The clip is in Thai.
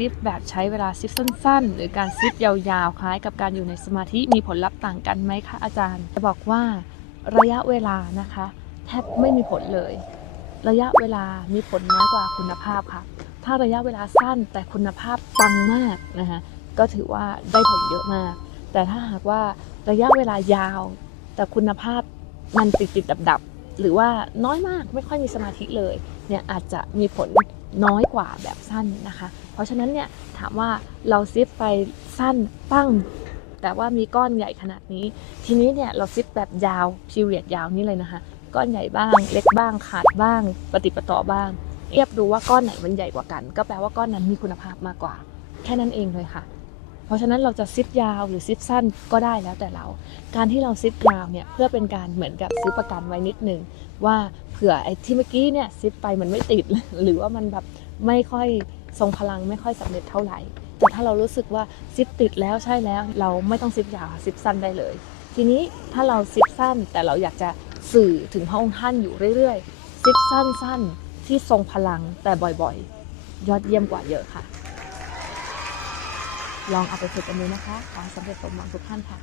ซิปแบบใช้เวลาซิปสั้น ๆ หรือการซิปยาวๆ คล้ายกับการอยู่ในสมาธิมีผลลัพธ์ต่างกันไหมคะอาจารย์ จะบอกว่าระยะเวลานะคะแทบไม่มีผลเลย ระยะเวลามีผลน้อยกว่าคุณภาพค่ะ ถ้าระยะเวลาสั้นแต่คุณภาพปังมากนะคะก็ถือว่าได้ผลเยอะมาก แต่ถ้าหากว่าระยะเวลายาว แต่คุณภาพมันติดติดดับดับๆหรือว่าน้อยมากไม่ค่อยมีสมาธิเลยเนี่ยอาจจะมีผลน้อยกว่าแบบสั้นนะคะ ราะฉะนั้นเนี่ยถามว่าเราซิปไปสั้นปั้ง แต่ว่ามีก้อนใหญ่ขนาดนี้ ทีนี้เนี่ยเราซิปแบบยาวพิเรียดยาวนี้เลยนะคะ ก้อนใหญ่บ้าง เล็กบ้างขาดบ้าง ปฏิปต่อบ้างเทียบดูว่าก้อนไหนมันใหญ่กว่ากัน ก็แปลว่าก้อนนั้นมีคุณภาพมากกว่า แค่นั้นเองเลยค่ะ เพราะฉะนั้นเราจะซิปยาวหรือซิปสั้นก็ได้แล้วแต่เรา การที่เราซิปยาวเนี่ยเพื่อเป็นการเหมือนกับซื้อประกันไว้นิดนึงว่าเผื่อไอ้ที่เมื่อกี้เนี่ยซิปไปมันไม่ติดหรือว่ามันแบบ ไม่ค่อยทรงพลังไม่ค่อยสำเร็จเท่าไหร่ แต่ถ้าเรารู้สึกว่าซิปติดแล้วใช่แล้ว เราไม่ต้องซิปยาวซิปสั้นได้เลย ทีนี้ถ้าเราซิปสั้นแต่เราอยากจะสื่อถึงพระองค์ท่านอยู่เรื่อยๆซิปสั้นๆ ที่ทรงพลังแต่บ่อยๆ ยอดเยี่ยมกว่าเยอะค่ะ ลองเอาไปฝึกกันดูนะคะขอสำเร็จสมหวังทุกท่านค่ะ